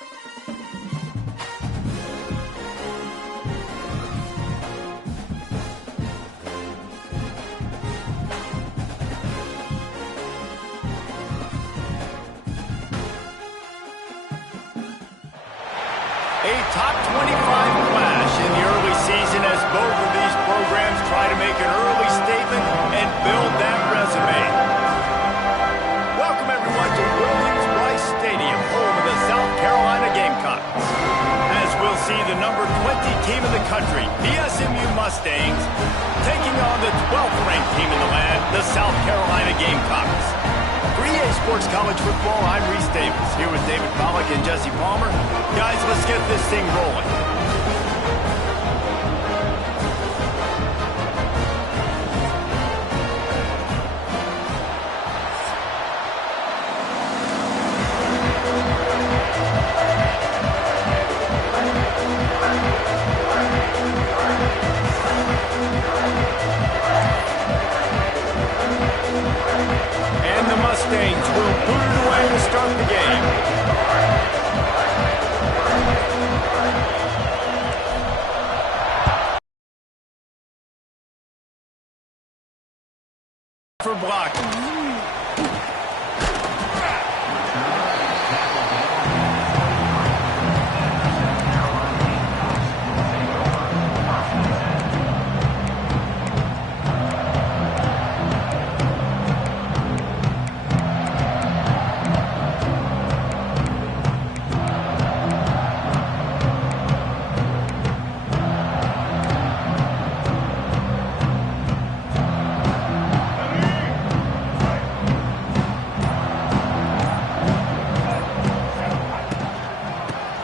A top 25 clash in the early season as both of these programs try to make an early statement and build that resume. Welcome everyone to Williams-Brice Stadium, home of the South Carolina Gamecocks. As we'll see the number 20 team in the country, the SMU Mustangs, taking on the 12th ranked team in the land, the South Carolina Gamecocks. For EA Sports College Football, I'm Reese Davis, here with David Pollack and Jesse Palmer. Guys, let's get this thing rolling. Mustangs will boot it away to start the game. For blocking.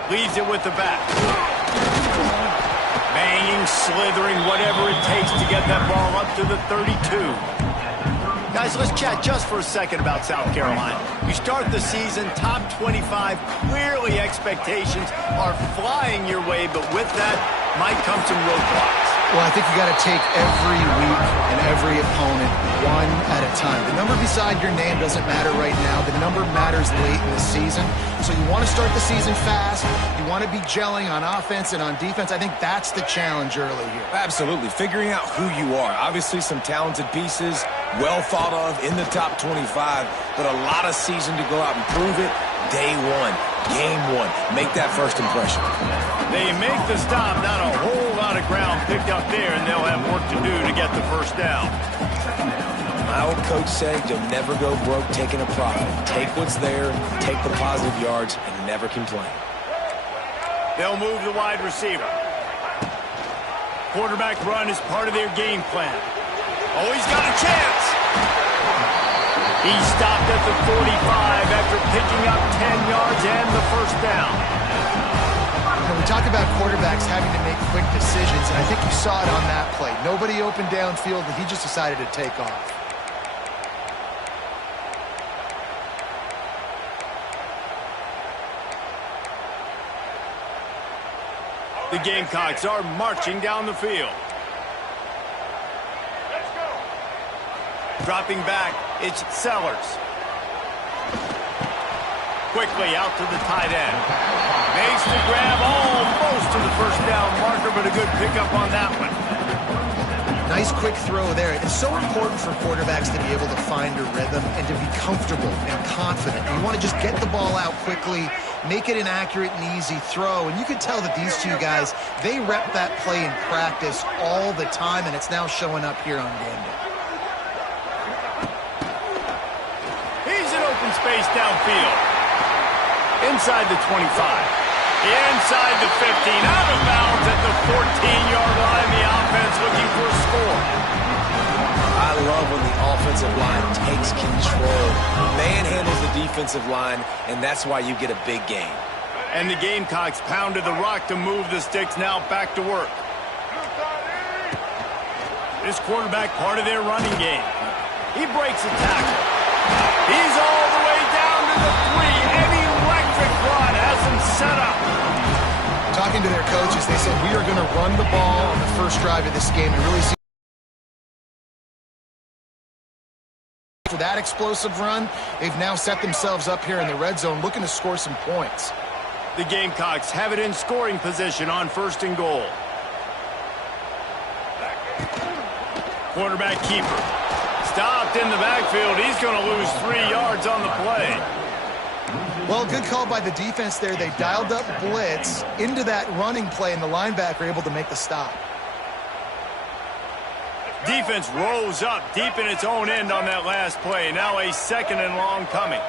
Leaves it with the back. Banging, slithering, whatever it takes to get that ball up to the 32. Guys, let's chat just for a second about South Carolina. You start the season top 25. Clearly expectations are flying your way, but with that might come some roadblocks. Well, I think you got to take every week and every opponent one at a time. The number beside your name doesn't matter right now. The number matters late in the season. So you want to start the season fast. You want to be gelling on offense and on defense. I think that's the challenge early here. Absolutely. Figuring out who you are. Obviously some talented pieces, well thought of in the top 25, but a lot of season to go out and prove it. Day one, game one. Make that first impression. They make the stop, not a whole lot of ground picked up there, and they'll have work to do to get the first down. My old coach said you'll never go broke taking a profit. Take what's there, take the positive yards, and never complain. They'll move the wide receiver. Quarterback run is part of their game plan. Oh, he's got a chance. He stopped at the 45 after picking up 10 yards and the first down. We talk about quarterbacks having to make quick decisions, and I think you saw it on that play. Nobody open downfield, and he just decided to take off. The Gamecocks are marching down the field. Let's go. Dropping back, it's Sellers. Quickly out to the tight end. Makes the grab almost to the first down marker, but a good pickup on that one. Nice quick throw there. It's so important for quarterbacks to be able to find a rhythm and to be comfortable and confident. You want to just get the ball out quickly, make it an accurate and easy throw. And you can tell that these two guys, they rep that play in practice all the time, and it's now showing up here on game day. He's in open space downfield. Inside the 25. Inside the 15. Out of bounds at the 14-yard line. The offense looking for a score. I love when the offensive line takes control, manhandles the defensive line, and that's why you get a big gain. And the Gamecocks pounded the rock to move the sticks, now back to work. This quarterback part of their running game. He breaks a tackle. He's all the way down to the 3. An electric run has him set up. Talking to their coaches, they said, we are going to run the ball on the first drive of this game and really see for that explosive run. They've now set themselves up here in the red zone looking to score some points. The Gamecocks have it in scoring position on 1st and goal. Quarterback keeper. Stopped in the backfield. He's going to lose 3 yards on the play. Well, good call by the defense there. They dialed up blitz into that running play, and the linebacker able to make the stop. Defense rose up deep in its own end on that last play. Now a 2nd and long coming.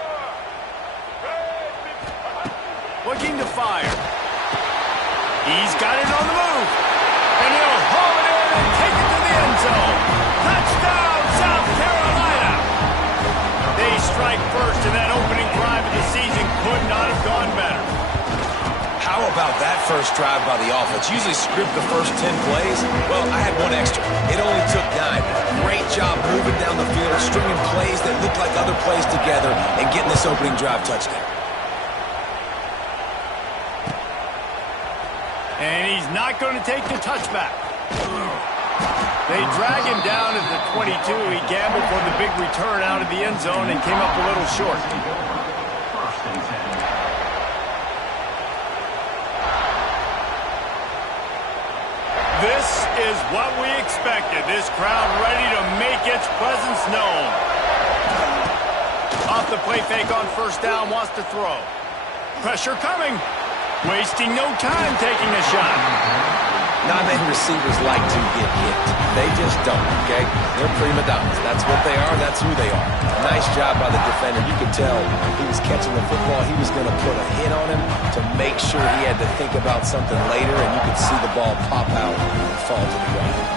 Looking to fire. He's got it on the move. And he'll haul it in and take it to the end zone. Touchdown, South Carolina. They strike first, and that opening drive of the season could not have gone better. How about that first drive by the offense? Usually script the first 10 plays. Well, I had one extra. It only took 9. Great job moving down the field, stringing plays that look like other plays together, and getting this opening drive touchdown. And he's not going to take the touchback. They drag him down at the 22. He gambled for the big return out of the end zone and came up a little short. This is what we expected. This crowd ready to make its presence known. Off the play fake on 1st down, wants to throw. Pressure coming. Wasting no time taking a shot. Not many receivers like to get hit. They just don't, okay? They're prima donnas. That's what they are. That's who they are. Nice job by the defender. You could tell he was catching the football. He was going to put a hit on him to make sure he had to think about something later, and you could see the ball pop out and fall to the ground.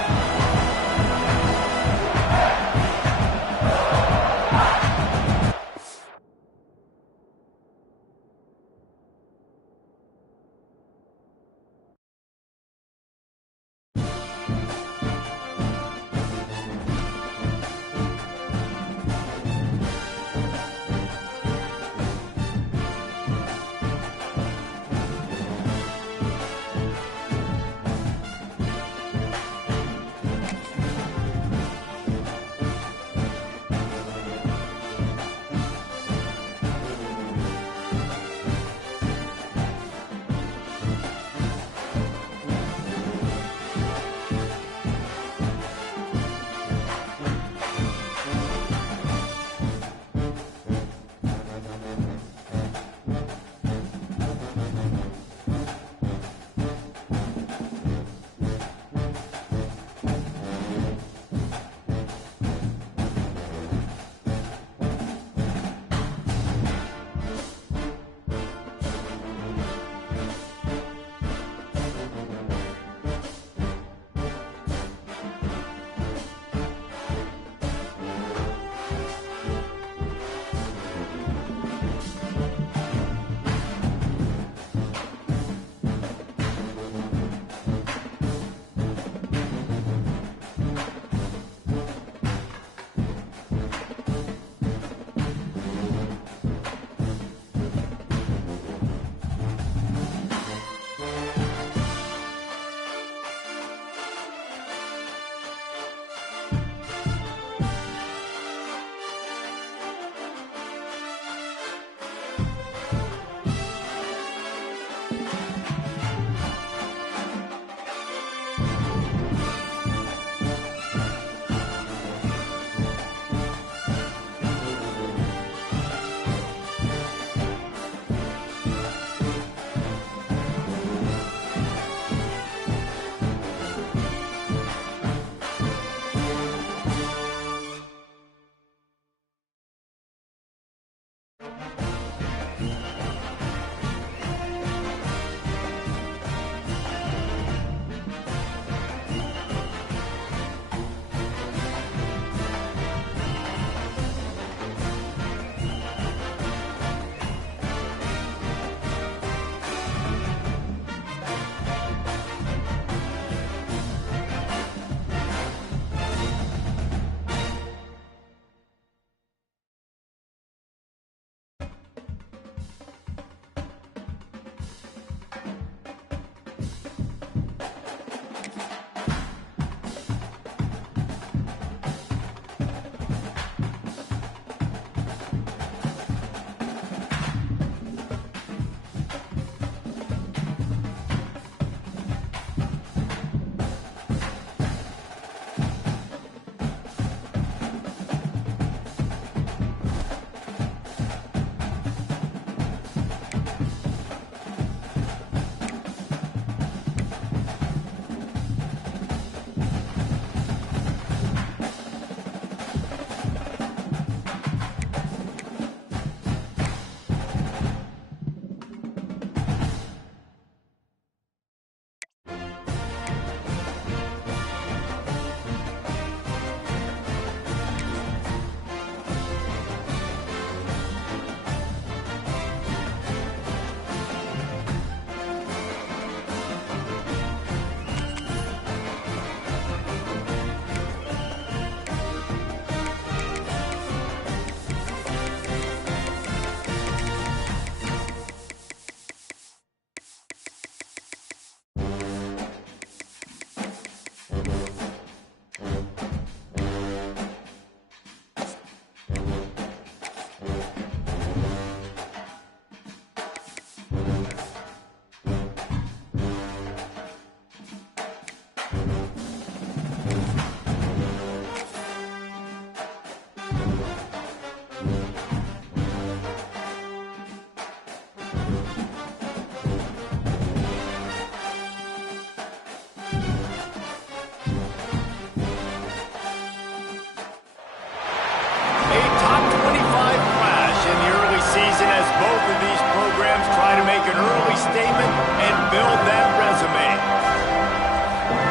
build that resume.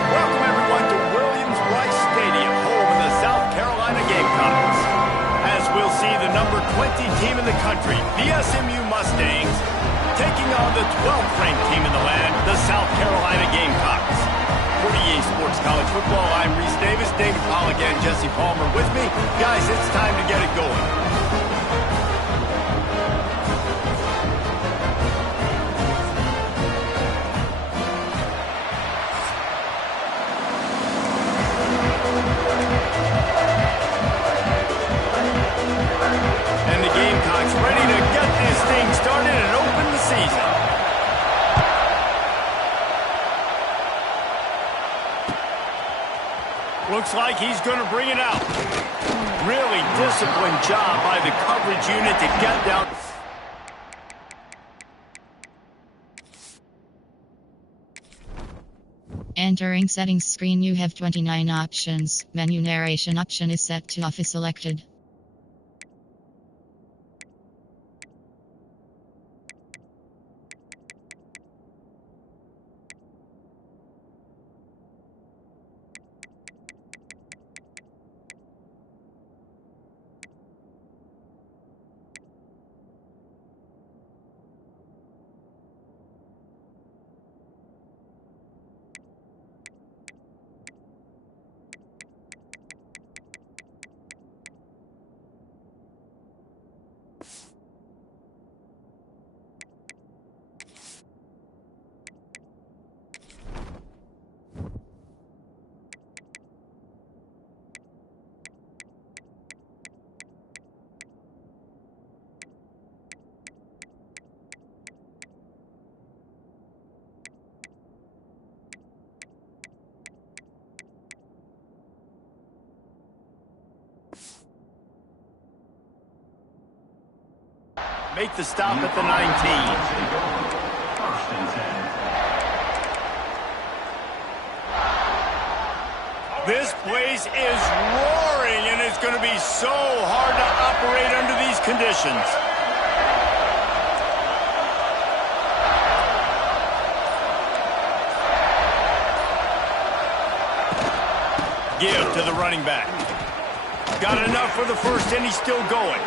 Welcome, everyone, to Williams-Brice Stadium, home of the South Carolina Gamecocks. As we'll see the number 20 team in the country, the SMU Mustangs, taking on the 12th ranked team in the land, the South Carolina Gamecocks. For EA Sports College Football, I'm Reese Davis, David Pollack, and Jesse Palmer with me. Guys, it's time to get it going. And the Gamecocks ready to get this thing started and open the season. Looks like he's going to bring it out. Really disciplined job by the coverage unit to get down. Entering settings screen, you have 29 options. Menu narration option is set to off is selected. Make the stop at the 19. This place is roaring, and it's going to be so hard to operate under these conditions. Give to the running back. Got enough for the first, and he's still going.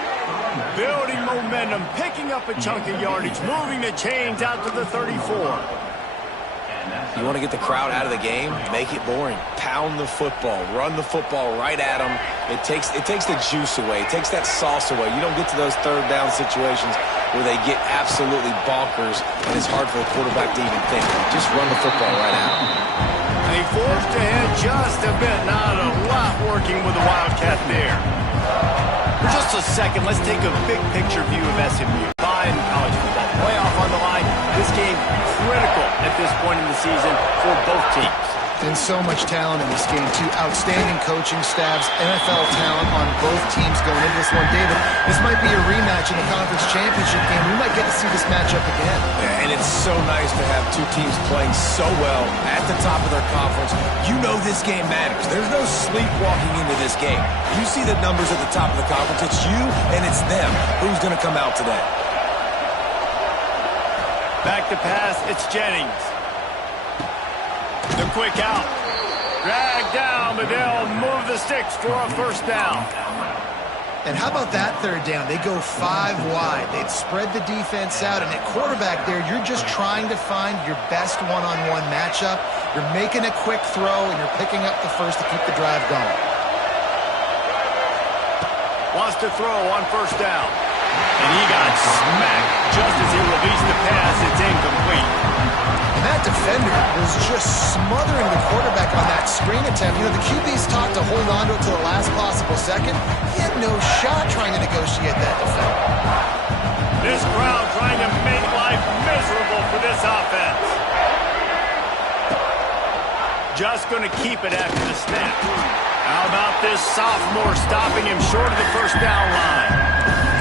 Building momentum, picking up a chunk of yardage, moving the chains out to the 34. You want to get the crowd out of the game? Make it boring. Pound the football. Run the football right at them. It takes the juice away. It takes that sauce away. You don't get to those third down situations where they get absolutely bonkers, and it's hard for the quarterback to even think. Just run the football right at them. They forced ahead just a bit. Not a lot working with the Wildcat there. For just a second, let's take a big picture view of SMU. Fine college football playoff on the line. This game critical at this point in the season for both teams. And so much talent in this game, too. Outstanding coaching staffs, NFL talent on both teams going into this one. David, this might be a rematch in the conference championship game. We might get to see this matchup again. Yeah, and it's so nice to have two teams playing so well at the top of their conference. You know this game matters. There's no sleepwalking into this game. You see the numbers at the top of the conference. It's you and it's them. Who's going to come out today? Back to pass, it's Jennings. The quick out. Dragged down, but they'll move the sticks for a first down. And how about that third down? They go 5 wide. They'd spread the defense out, and at quarterback there, you're just trying to find your best one-on-one matchup. You're making a quick throw, and you're picking up the first to keep the drive going. Wants to throw on first down. And he got smacked just as he released the pass. It's incomplete. And that defender was just smothering the quarterback on that screen attempt. You know, the QB's taught to hold on to it to the last possible second. He had no shot trying to negotiate that defender. This crowd trying to make life miserable for this offense. Just going to keep it after the snap. How about this sophomore stopping him short of the first down line?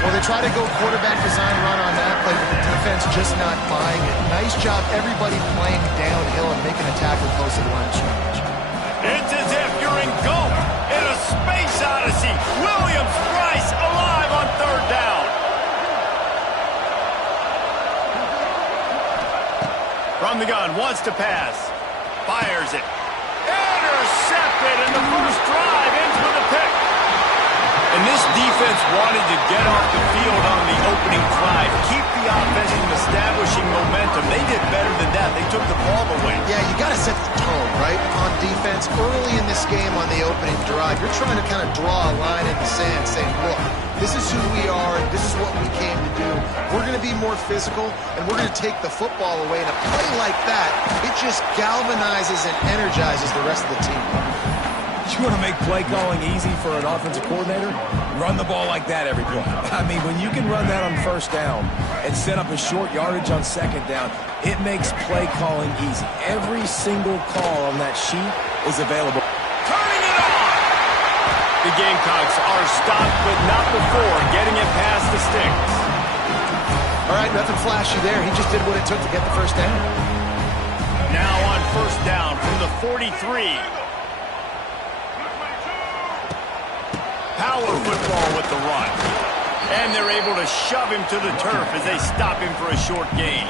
Well, they try to go quarterback design run on that play, but the defense just not buying it. Nice job, everybody playing downhill and making a tackle close to the line of scrimmage. It's as if you're engulfed in a space odyssey. Williams-Brice alive on third down. From the gun, wants to pass. Fires it. Intercepted, and the first drive ends with a pick. And this defense wanted to get off the field on the opening drive, keep the offense from establishing momentum. They did better than that. They took the ball away. Yeah, you got to set the tone, right, on defense. Early in this game on the opening drive, you're trying to kind of draw a line in the sand saying, look, this is who we are. This is what we came to do. We're going to be more physical, and we're going to take the football away. And a play like that, it just galvanizes and energizes the rest of the team. You want to make play calling easy for an offensive coordinator? Run the ball like that every play. I mean, when you can run that on first down and set up a short yardage on second down, it makes play calling easy. Every single call on that sheet is available. Turning it on! The Gamecocks are stopped, but not before getting it past the sticks. All right, nothing flashy there. He just did what it took to get the first down. Now on first down from the 43. Power football with the run. And they're able to shove him to the turf as they stop him for a short gain.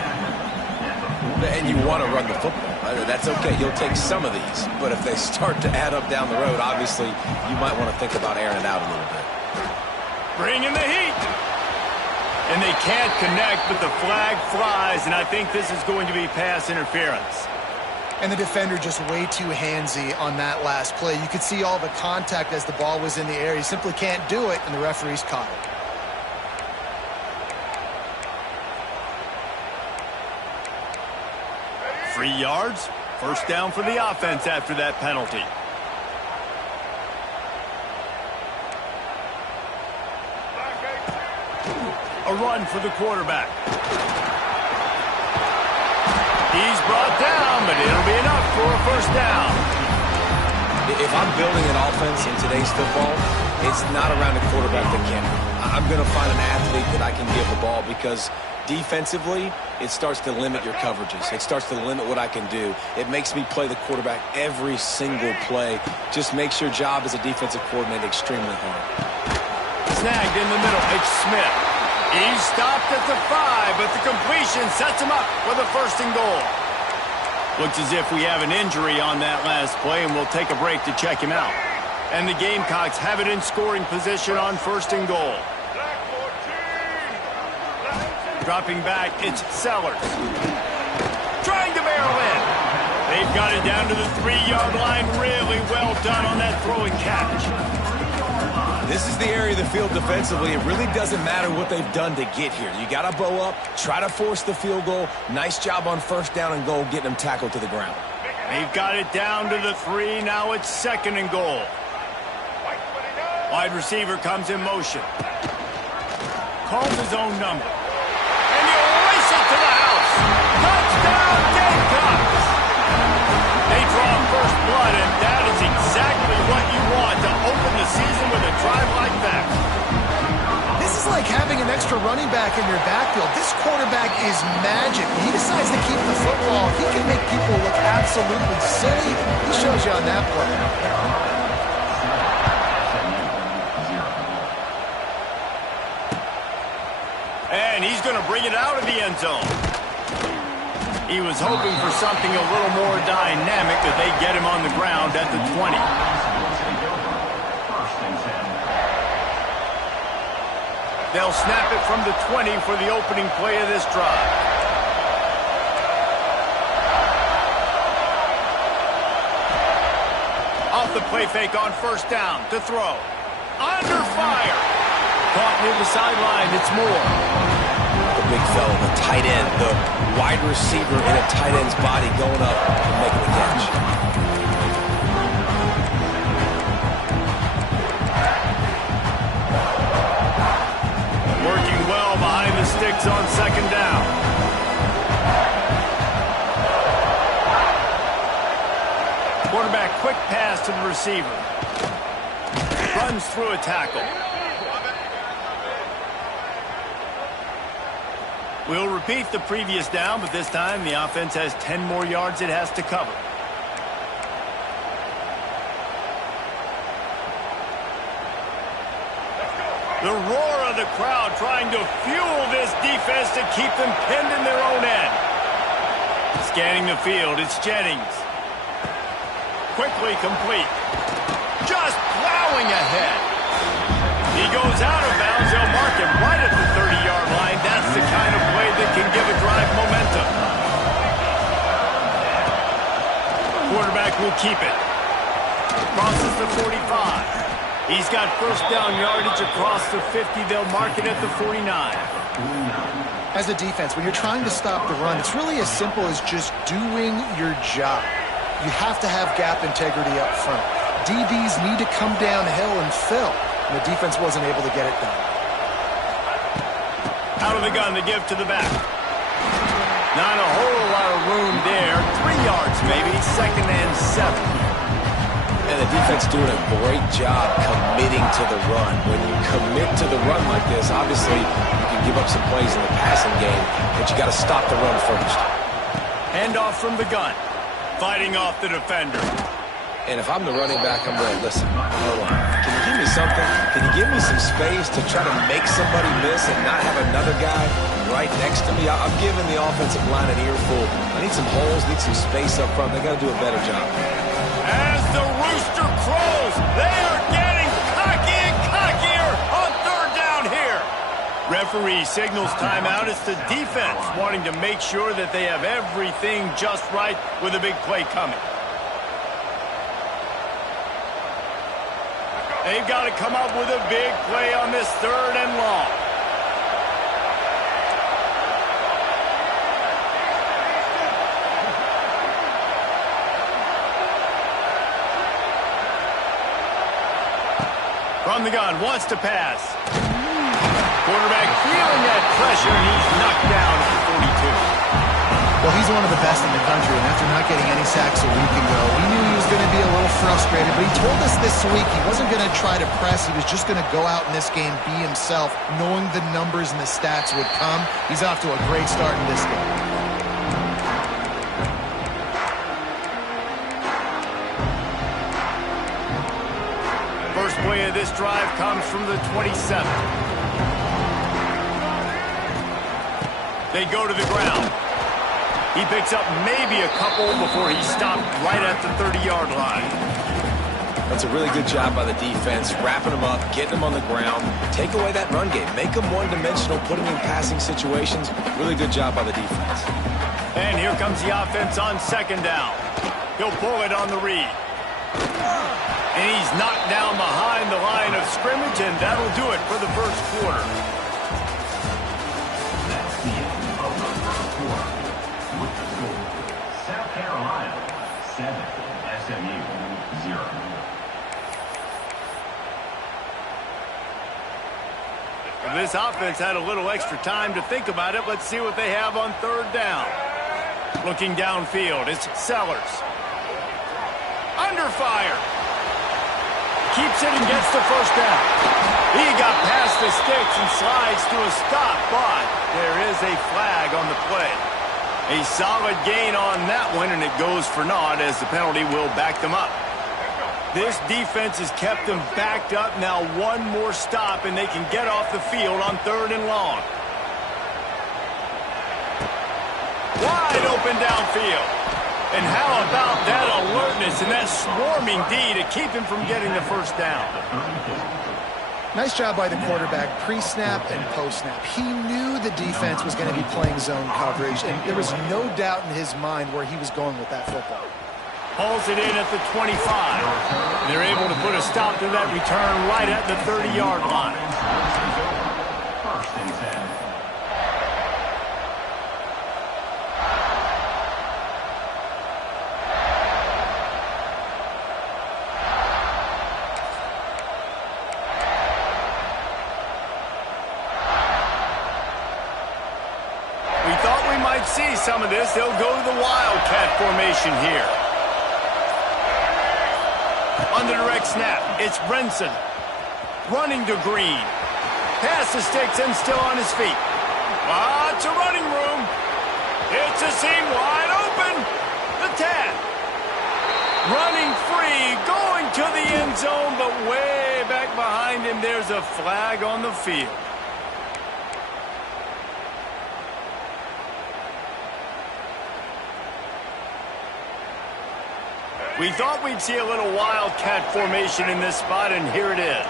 And you want to run the football. That's okay. You'll take some of these. But if they start to add up down the road, obviously, you might want to think about airing it out a little bit. Bring in the heat. And they can't connect, but the flag flies, and I think this is going to be pass interference. And the defender just way too handsy on that last play. You could see all the contact as the ball was in the air. He simply can't do it, and the referee's caught it. 3 yards. First down for the offense after that penalty. A run for the quarterback. He's brought down, but it'll be enough for a first down. If I'm building an offense in today's football, it's not around a quarterback that can. I'm going to find an athlete that I can give the ball because defensively, it starts to limit your coverages. It starts to limit what I can do. It makes me play the quarterback every single play. Just makes your job as a defensive coordinator extremely hard. Snagged in the middle. It's Smith. He's stopped at the 5, but the completion sets him up for the first and goal. Looks as if we have an injury on that last play, and we'll take a break to check him out. And the Gamecocks have it in scoring position on first and goal. Dropping back, it's Sellers. Trying to barrel in. They've got it down to the 3-yard line. Really well done on that throw and catch. This is the area of the field defensively. It really doesn't matter what they've done to get here. You got to bow up, try to force the field goal. Nice job on first down and goal, getting them tackled to the ground. They've got it down to the 3. Now it's second and goal. Wide receiver comes in motion. Calls his own number. And he'll race it to the house. Touchdown, Gamecocks! They draw first blood, and that is exactly what you want to open the season with a drive like that. This is like having an extra running back in your backfield. This quarterback is magic. When he decides to keep the football, he can make people look absolutely silly. He shows you on that play. And he's going to bring it out of the end zone. He was hoping for something a little more dynamic, that they get him on the ground at the 20. They'll snap it from the 20 for the opening play of this drive. Off the play fake on first down to throw. Under fire. Caught near the sideline. It's Moore. The big fella, the tight end, the wide receiver in a tight end's body going up and making the catch. Working well behind the sticks on second down. Quarterback quick pass to the receiver. Runs through a tackle. We'll repeat the previous down, but this time the offense has 10 more yards it has to cover. The roar of the crowd trying to fuel this defense to keep them pinned in their own end. Scanning the field, it's Jennings. Quickly complete. Just plowing ahead. He goes out of bounds. They'll mark him right at the 30-yard line. That's the kind of play that can give a drive momentum. Quarterback will keep it. Crosses the 45. He's got first down yardage across the 50. They'll mark it at the 49. As a defense, when you're trying to stop the run, it's really as simple as just doing your job. You have to have gap integrity up front. DBs need to come downhill and fill. And the defense wasn't able to get it done. Out of the gun to give to the back. Not a whole lot of room there. 3 yards maybe. 2nd and 7. And the defense doing a great job committing to the run. When you commit to the run like this, obviously you can give up some plays in the passing game, but you got to stop the run first. Handoff from the gun. Fighting off the defender. And if I'm the running back, I'm going, listen, hold on. Can you give me something? Can you give me some space to try to make somebody miss and not have another guy right next to me? I'm giving the offensive line an earful. I need some holes, need some space up front. They got to do a better job. As the rooster crows, they are getting cocky and cockier on 3rd down here. Referee signals timeout. It's the defense wanting to make sure that they have everything just right with a big play coming. They've got to come up with a big play on this 3rd and long. From the gun, wants to pass. Quarterback feeling that pressure, and he's knocked down at the 42. Well, he's one of the best in the country, and after not getting any sacks a week ago, we knew he was going to be a little frustrated, but he told us this week he wasn't going to try to press. He was just going to go out in this game, be himself, knowing the numbers and the stats would come. He's off to a great start in this game. First play of this drive comes from the 27. They go to the ground. He picks up maybe a couple before he's stopped right at the 30-yard line. That's a really good job by the defense, wrapping them up, getting them on the ground. Take away that run game. Make them one-dimensional, put them in passing situations. Really good job by the defense. And here comes the offense on 2nd down. He'll pull it on the read. And he's knocked down behind the line of scrimmage, and that'll do it for the first quarter. That's the end of the first quarter. With the score, South Carolina 7, SMU 0. This offense had a little extra time to think about it. Let's see what they have on 3rd down. Looking downfield, it's Sellers. Under fire. Keeps it and gets the first down. He got past the sticks and slides to a stop, but there is a flag on the play. A solid gain on that one, and it goes for naught as the penalty will back them up. This defense has kept them backed up. Now one more stop, and they can get off the field on 3rd and long. Wide open downfield. And how about that alertness and that swarming D to keep him from getting the first down? Nice job by the quarterback, pre-snap and post-snap. He knew the defense was going to be playing zone coverage, and there was no doubt in his mind where he was going with that football. Hauls it in at the 25. They're able to put a stop to that return right at the 30-yard line. First and 10. See some of this. They'll go to the Wildcat formation here. On the direct snap, it's Brinson. Running to Green. Pass the sticks and still on his feet. Lots of running room. It's a seam wide open. The 10. Running free, going to the end zone, but way back behind him, there's a flag on the field. We thought we'd see a little wildcat formation in this spot, and here it is.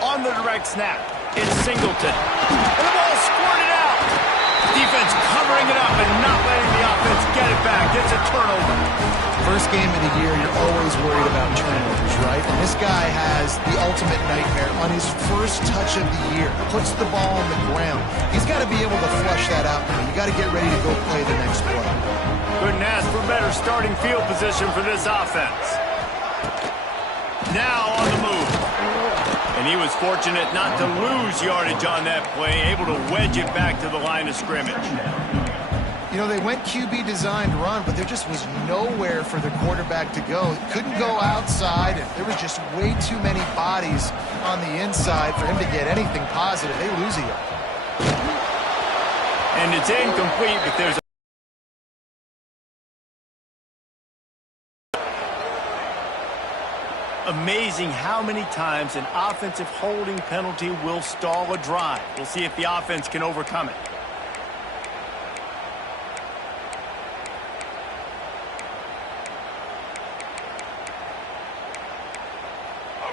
On the direct snap, it's Singleton. And the ball squirted out. Defense covering it up and not letting the offense get it back. It's a turnover. First game of the year, you're always worried about turnovers, right? And this guy has the ultimate nightmare on his first touch of the year. Puts the ball on the ground. He's got to be able to flush that out now. You got to get ready to go play the next play. Couldn't ask for better starting field position for this offense. Now on the move. And he was fortunate not to lose yardage on that play, able to wedge it back to the line of scrimmage. You know, they went QB designed run, but there just was nowhere for the quarterback to go. He couldn't go outside, and there was just way too many bodies on the inside for him to get anything positive. They lose a yard. And it's incomplete, but there's amazing how many times an offensive holding penalty will stall a drive. We'll see if the offense can overcome it.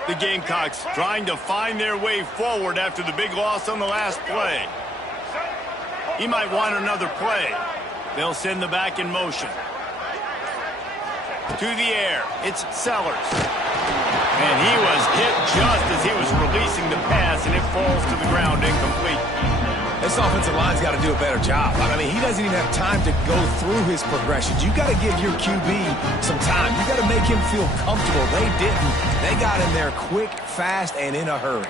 The Gamecocks trying to find their way forward after the big loss on the last play. He might want another play. They'll send the back in motion. To the air, it's Sellers. And he was hit just as he was releasing the pass, and it falls to the ground incomplete. This offensive line's got to do a better job. I mean, he doesn't even have time to go through his progressions. You got to give your QB some time. You got to make him feel comfortable. They didn't. They got in there quick, fast, and in a hurry.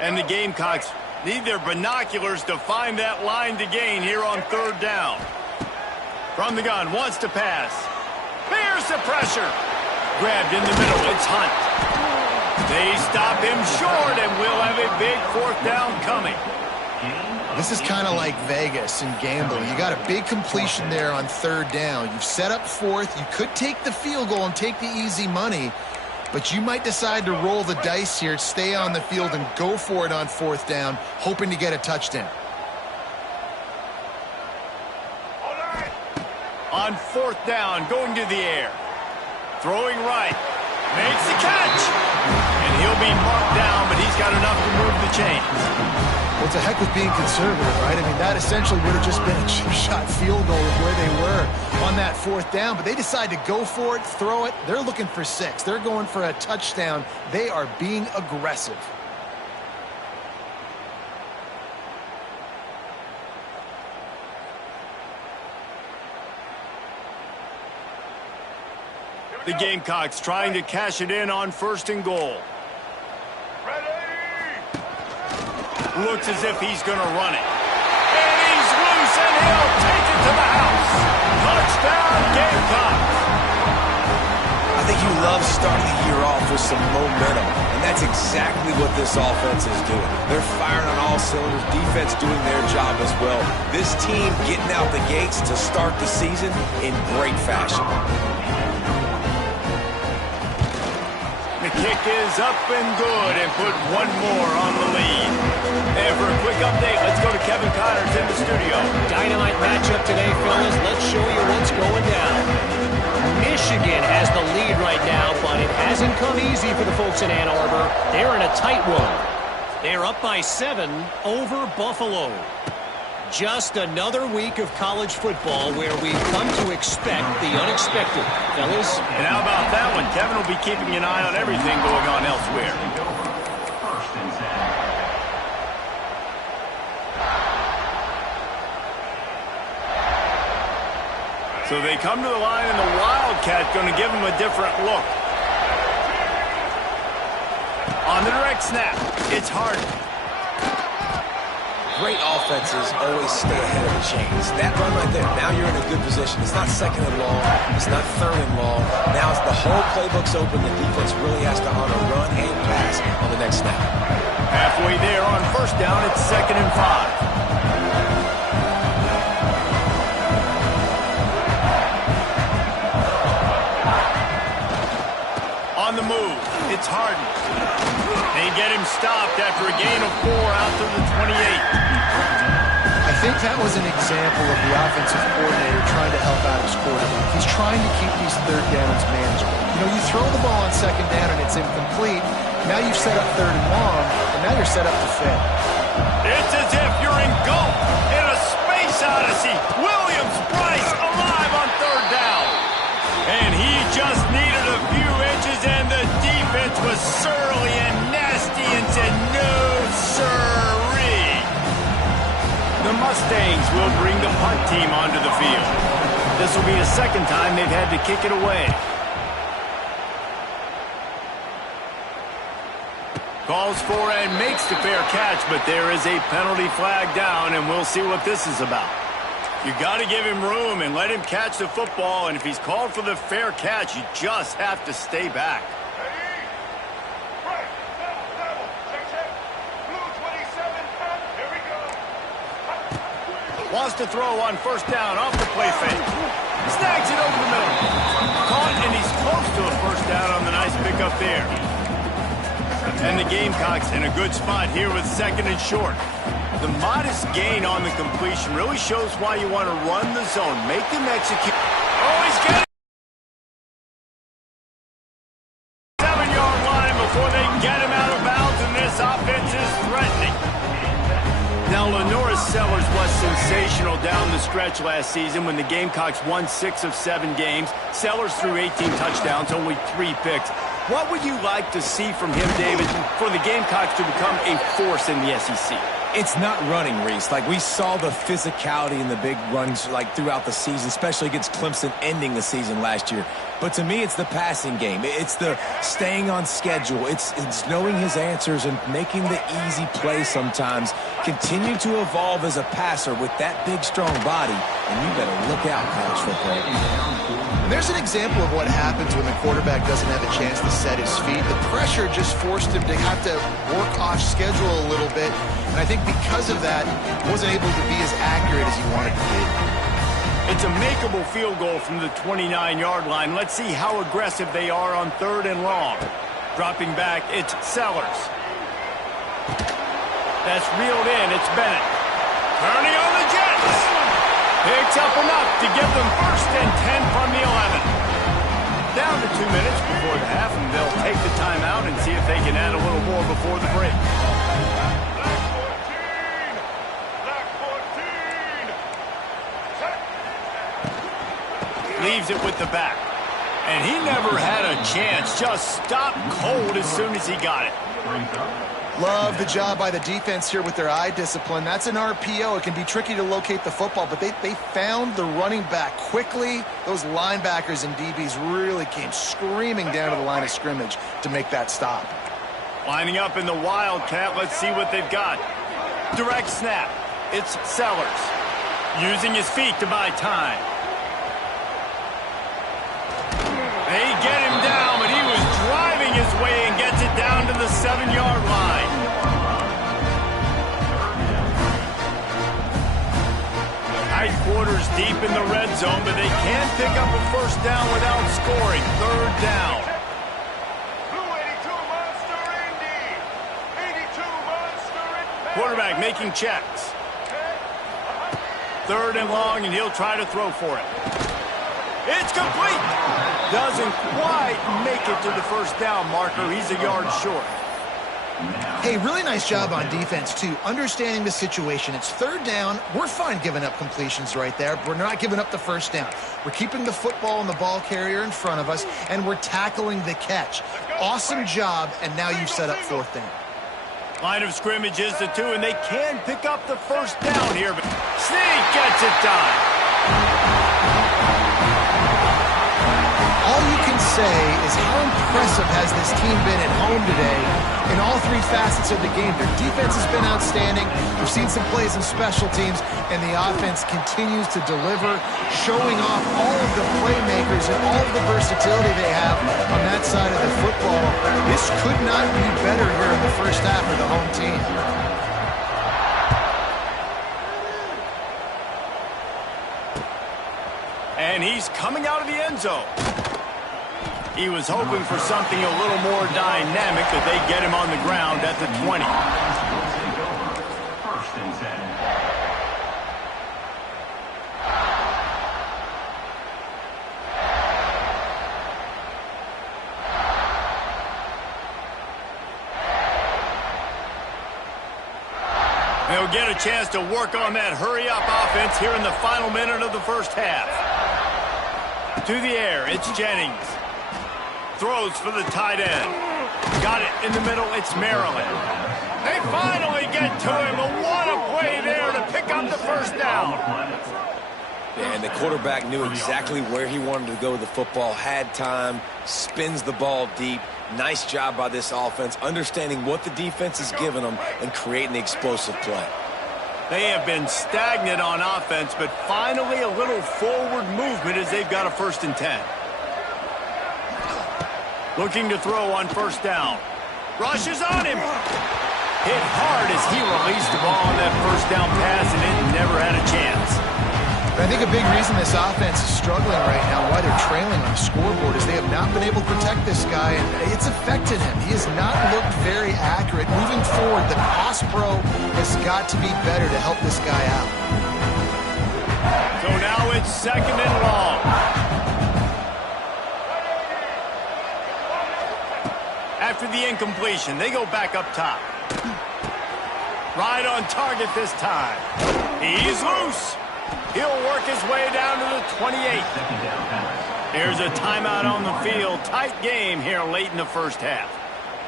And the Gamecocks need their binoculars to find that line to gain here on third down. From the gun, wants to pass. There's the pressure. Grabbed in the middle, it's Hunt. They stop him short, and we'll have a big fourth down coming. This is kind of like Vegas and gambling. You got a big completion there on third down. You've set up fourth. You could take the field goal and take the easy money, but you might decide to roll the dice here, stay on the field, and go for it on fourth down, hoping to get a touchdown. On fourth down, going to the air. Throwing right. Makes the catch. And he'll be marked down, but he's got enough to move the chains. Well, it's a heck with being conservative, right? I mean, that essentially would have just been a chip-shot field goal of where they were on that fourth down, but they decide to go for it, throw it. They're looking for 6. They're going for a touchdown. They are being aggressive. The Gamecocks trying to cash it in on first and goal. Looks as if he's going to run it. And he's loose, and he'll take it to the house. Touchdown, Gamecocks. I think you love starting the year off with some momentum, and that's exactly what this offense is doing. They're firing on all cylinders, defense doing their job as well. This team getting out the gates to start the season in great fashion. The kick is up and good, and put one more on the lead. And for a quick update, let's go to Kevin Connors in the studio. Dynamite matchup today, fellas. Let's show you what's going down. Michigan has the lead right now, but it hasn't come easy for the folks in Ann Arbor. They're in a tight one. They're up by 7 over Buffalo. Just another week of college football where we've come to expect the unexpected, fellas. And how about that one? Kevin will be keeping an eye on everything going on elsewhere. First and 10. So they come to the line, and the Wildcat going to give them a different look. On the direct snap, it's Harden. Great offenses always stay ahead of the chains. That run right there, now you're in a good position. It's not second and long. It's not third and long. Now it's the whole playbook's open. The defense really has to honor run and pass on the next snap. Halfway there on first down, it's 2nd and 5. On the move, it's Harden. They get him stopped after a gain of 4 out to the 28. I think that was an example of the offensive coordinator trying to help out his quarterback. He's trying to keep these third downs manageable. You know, you throw the ball on second down and it's incomplete. Now you've set up third and long, and now you're set up to fail. It's as if you're engulfed in a space odyssey. Williams-Brice alive on third down. And he just needed a few inches, and the defense was surly and nasty and said, no, sirree. The Mustangs will bring the punt team onto the field. This will be the second time they've had to kick it away. Calls for and makes the fair catch, but there is a penalty flag down, and we'll see what this is about. You got to give him room and let him catch the football, and if he's called for the fair catch, you just have to stay back. Wants to throw on first down off the play fake. Snags it over the middle. Caught, and he's close to a first down on the nice pickup there. And the Gamecocks in a good spot here with second and short. The modest gain on the completion really shows why you want to run the zone. Make them execute. Oh, he's getting 7-yard line before they get him out of bounds, and this offense is threatening. Now, Lenoris Sellers was sensational down the stretch last season when the Gamecocks won 6 of 7 games. Sellers threw 18 touchdowns, only 3 picks. What would you like to see from him, David, for the Gamecocks to become a force in the SEC? It's not running, Reese. Like, we saw the physicality in the big runs, like, throughout the season, especially against Clemson ending the season last year. But to me, it's the passing game. It's the staying on schedule. It's knowing his answers and making the easy play sometimes. Continue to evolve as a passer with that big, strong body, and you better look out, college football. There's an example of what happens when the quarterback doesn't have a chance to set his feet. The pressure just forced him to have to work off schedule a little bit, and I think because of that, wasn't able to be as accurate as he wanted to be. It's a makeable field goal from the 29-yard line. Let's see how aggressive they are on third and long. Dropping back, it's Sellers. That's reeled in, it's Bennett. Turning on the Jets. Picks up enough to give them first and 10 from the 11. Down to 2 minutes before the half, and they'll take the timeout and see if they can add a little more before the break. Leaves it with the back. And he never had a chance. Just stopped cold as soon as he got it. Love the job by the defense here with their eye discipline. That's an RPO. It can be tricky to locate the football, but they found the running back quickly. Those linebackers and DBs really came screaming down to the line of scrimmage to make that stop. Lining up in the Wildcat. Let's see what they've got. Direct snap. It's Sellers. Using his feet to buy time. They get him down, but he was driving his way and gets it down to the 7-yard line. Tight quarters deep in the red zone, but they can't pick up a first down without scoring. Third down. Quarterback making checks. Third and long, and he'll try to throw for it. It's complete. Doesn't quite make it to the first down marker. He's a yard short. Hey, really nice job on defense, too. Understanding the situation. It's third down. We're fine giving up completions right there. We're not giving up the first down. We're keeping the football and the ball carrier in front of us, and we're tackling the catch. Awesome job, and now you've set up fourth down. Line of scrimmage is the 2, and they can pick up the first down here. But Sneak gets it done. All you can say is how impressive has this team been at home today in all 3 facets of the game. Their defense has been outstanding. We've seen some plays in special teams, and the offense continues to deliver, showing off all of the playmakers and all of the versatility they have on that side of the football. This could not be better here in the first half for the home team. And he's coming out of the end zone. He was hoping for something a little more dynamic, but they get him on the ground at the 20. First and 10. They'll get a chance to work on that hurry-up offense here in the final minute of the first half. To the air, it's Jennings. Throws for the tight end. Got it in the middle, it's Maryland. They finally get to him, but what a play there to pick up the first down. Yeah, and the quarterback knew exactly where he wanted to go with the football, had time, spins the ball deep. Nice job by this offense, understanding what the defense is giving them and creating the explosive play. They have been stagnant on offense, but finally a little forward movement as they've got a 1st and 10. Looking to throw on first down. Rushes on him. Hit hard as he released the ball on that first down pass, and it never had a chance. I think a big reason this offense is struggling right now, why they're trailing on the scoreboard, is they have not been able to protect this guy, and it's affected him. He has not looked very accurate. Moving forward, the pass pro has got to be better to help this guy out. So now it's 2nd and long. After the incompletion, they go back up top. Right on target this time. He's loose. He'll work his way down to the 28. Here's a timeout on the field. Tight game here late in the first half.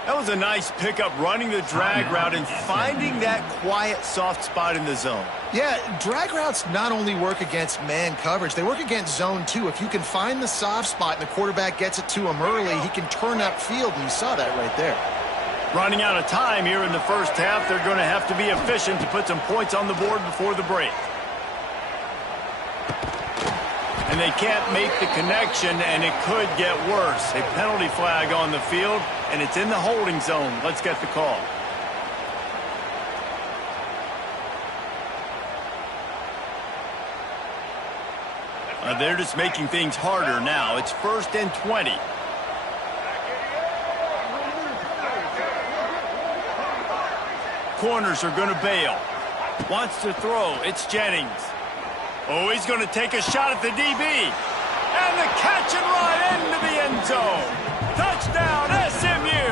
That was a nice pickup, running the drag route and finding that quiet, soft spot in the zone. Yeah, drag routes not only work against man coverage, they work against zone too. If you can find the soft spot and the quarterback gets it to him early, he can turn upfield, and you saw that right there. Running out of time here in the first half, they're going to have to be efficient to put some points on the board before the break. And they can't make the connection, and it could get worse. A penalty flag on the field, and it's in the holding zone. Let's get the call. They're just making things harder now. It's 1st and 20. Corners are going to bail. Wants to throw. It's Jennings. Oh, he's going to take a shot at the DB. And the catch and run into the end zone. Touchdown, SMU.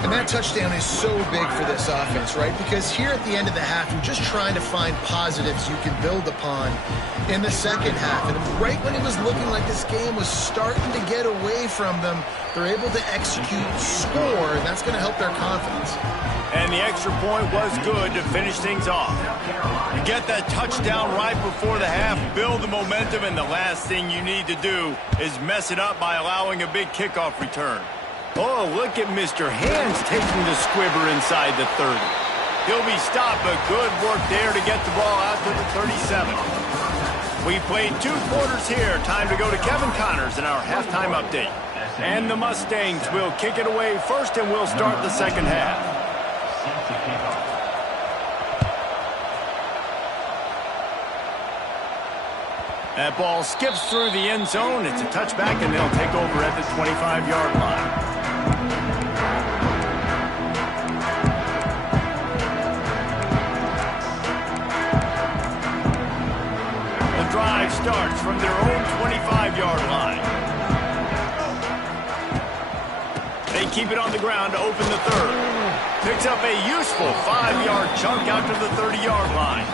And that touchdown is so big for this offense, right? Because here at the end of the half, you're just trying to find positives you can build upon in the second half. And right when it was looking like this game was starting to get away from them, they're able to execute, score, and that's going to help their confidence. And the extra point was good to finish things off. You get that touchdown right before the half, build the momentum, and the last thing you need to do is mess it up by allowing a big kickoff return. Oh, look at Mr. Hands taking the squibber inside the 30. He'll be stopped, but good work there to get the ball out to the 37. We played 2 quarters here. Time to go to Kevin Connors in our halftime update. And the Mustangs will kick it away first, and we'll start the second half. That ball skips through the end zone. It's a touchback, and they'll take over at the 25-yard line. The drive starts from their own 25-yard line. They keep it on the ground to open the third. Picks up a useful 5-yard chunk out to the 30-yard line.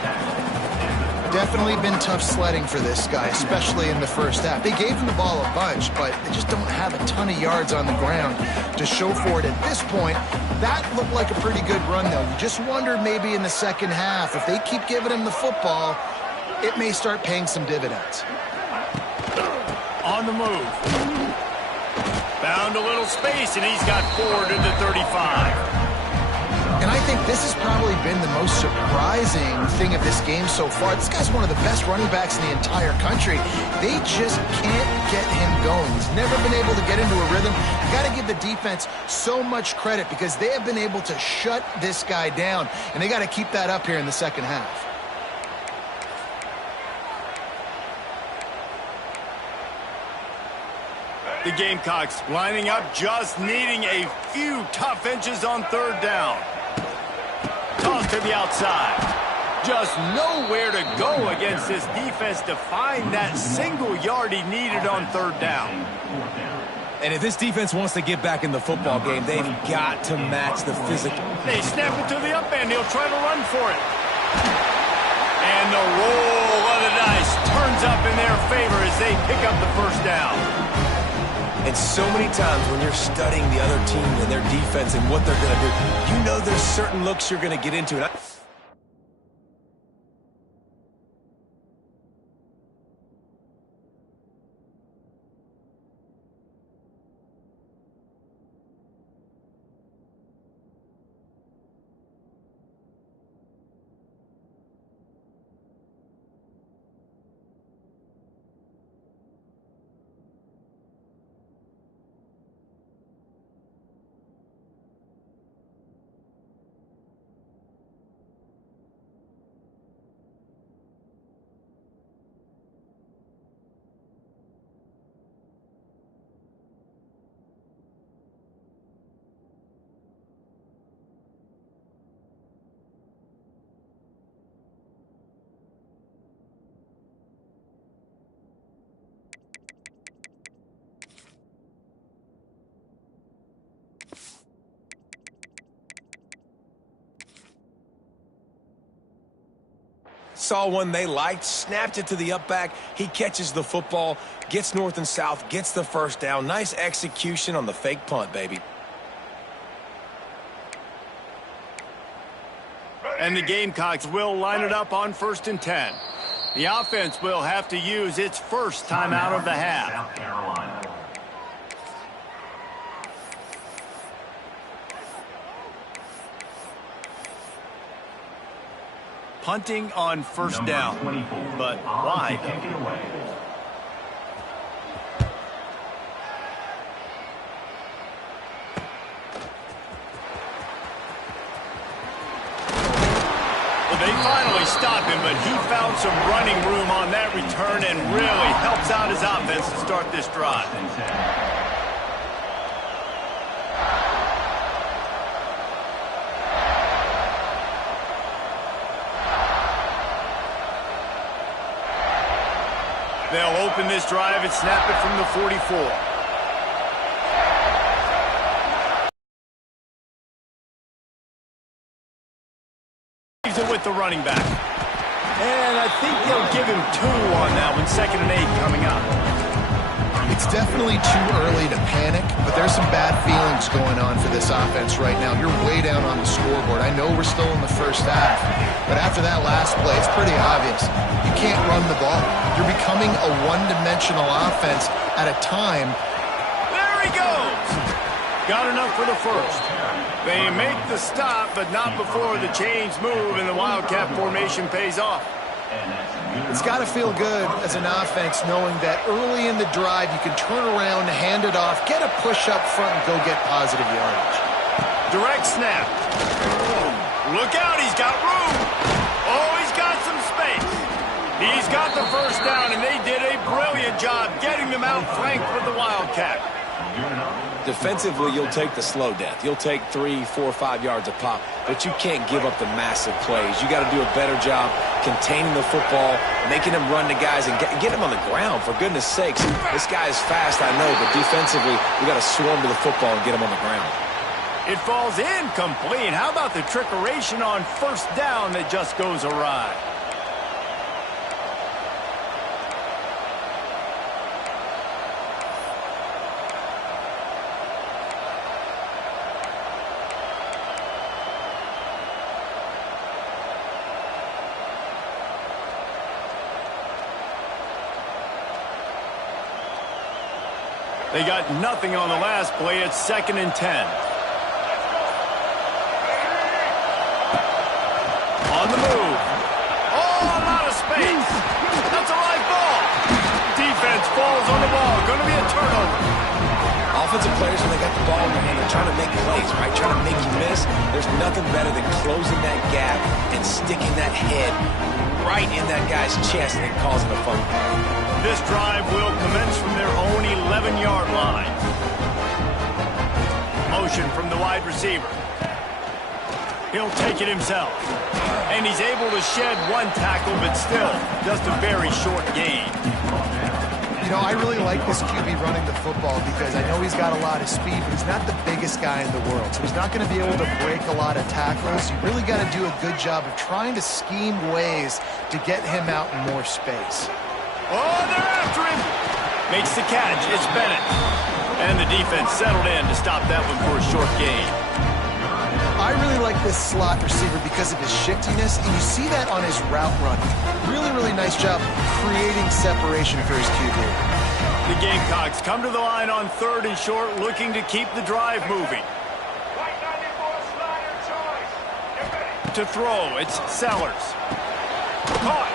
Definitely been tough sledding for this guy, especially in the first half. They gave him the ball a bunch, but they just don't have a ton of yards on the ground to show for it at this point. That looked like a pretty good run, though. You just wondered maybe in the second half, if they keep giving him the football, it may start paying some dividends. On the move. Found a little space, and he's got 4 to the 35. And I think this has probably been the most surprising thing of this game so far. This guy's one of the best running backs in the entire country. They just can't get him going. He's never been able to get into a rhythm. You got to give the defense so much credit because they have been able to shut this guy down, and they got to keep that up here in the second half. The Gamecocks lining up, just needing a few tough inches on third down. Toss to the outside. Just nowhere to go against this defense to find that single yard he needed on third down. And if this defense wants to get back in the football game, they've got to match the physical. They snap it to the up end. He'll try to run for it. And the roll of the dice turns up in their favor as they pick up the first down. And so many times when you're studying the other team and their defense and what they're going to do, you know there's certain looks you're going to get into. Saw one they liked, snapped it to the up back. He catches the football, gets north and south, gets the first down. Nice execution on the fake punt, baby. And the Gamecocks will line it up on 1st and 10. The offense will have to use its first timeout of the half. South Carolina. Punting on first down, but why? Well, they finally stop him, but he found some running room on that return and really helps out his offense to start this drive. They'll open this drive and snap it from the 44. Leaves it with the running back. And I think they'll give him 2 on that one, 2nd and 8 coming up. It's definitely too early to panic, but there's some bad feelings going on for this offense right now. You're way down on the scoreboard. I know we're still in the first half, but after that last play, it's pretty obvious. You can't run the ball. You're becoming a one-dimensional offense at a time. There he goes! Got enough for the first. They make the stop, but not before the chains move and the Wildcat formation pays off. It's got to feel good as an offense knowing that early in the drive you can turn around, hand it off, get a push up front, and go get positive yardage. Direct snap. Look out, he's got room. Oh, he's got some space. He's got the first down, and they did a brilliant job getting them outflanked with the Wildcat. Defensively, you'll take the slow death. You'll take 3, 4, 5 yards a pop, but you can't give up the massive plays. You got to do a better job containing the football, making them run to guys, and get them on the ground, for goodness sakes. This guy is fast, I know, but defensively, we got to swarm to the football and get him on the ground. It falls incomplete. How about the trickeration on first down that just goes awry? They got nothing on the last play. It's 2nd and 10. On the move. Oh, a lot of space. That's a live ball. Defense falls on the ball. Going to be a turnover. Offensive players, when they got the ball in their hand, they're trying to make plays, right? Trying to make you miss. There's nothing better than closing that gap and sticking that head right in that guy's chest and causing a fumble. This drive will commence from their own 11-yard line. Motion from the wide receiver. He'll take it himself. And he's able to shed one tackle, but still, just a very short gain. You know, I really like this QB running the football because I know he's got a lot of speed, but he's not the biggest guy in the world. So he's not going to be able to break a lot of tackles. You really got to do a good job of trying to scheme ways to get him out in more space. Oh, they're after him. Makes the catch. It's Bennett. And the defense settled in to stop that one for a short gain. I really like this slot receiver because of his shiftiness, and you see that on his route run. Really, really nice job creating separation for his QB. The Gamecocks come to the line on 3rd and short, looking to keep the drive moving. To throw, it's Sellers. Caught.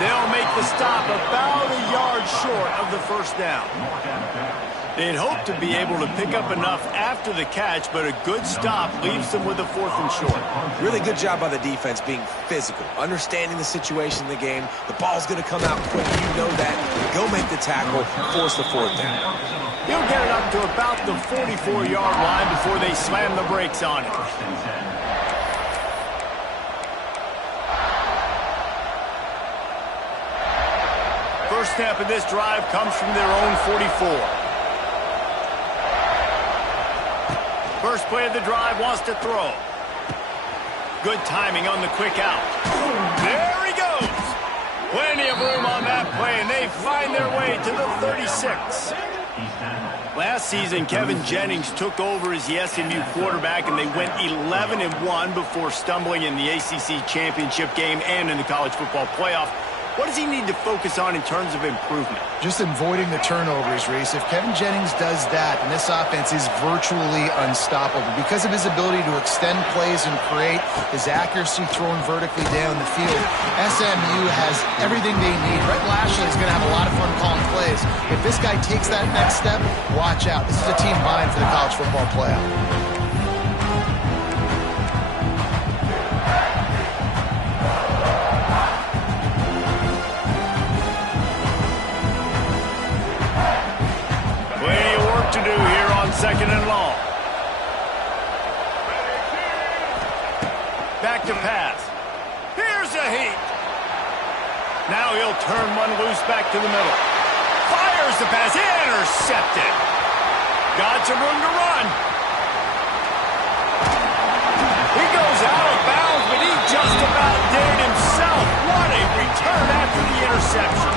They'll make the stop about a yard short of the first down. They'd hope to be able to pick up enough after the catch, but a good stop leaves them with a 4th and short. Really good job by the defense being physical, understanding the situation in the game. The ball's going to come out quick. You know that. Go make the tackle, force the 4th down. He'll get it up to about the 44-yard line before they slam the brakes on him. First snap of this drive comes from their own 44. First play of the drive, wants to throw. Good timing on the quick out. There he goes. Plenty of room on that play, and they find their way to the 36. Last season, Kevin Jennings took over as the SMU quarterback, and they went 11-1 before stumbling in the ACC championship game and in the college football playoff. What does he need to focus on in terms of improvement? Just avoiding the turnovers, Reese. If Kevin Jennings does that, then this offense is virtually unstoppable because of his ability to extend plays and create, his accuracy throwing vertically down the field. SMU has everything they need. Brett Lashley is going to have a lot of fun calling plays. If this guy takes that next step, watch out. This is a team vying for the college football playoff. To do here on 2nd and long. Back to pass. Here's a heat. Now he'll turn one loose back to the middle. Fires the pass. Intercepted. Got some room to run. He goes out of bounds, but he just about did it himself. What a return after the interception.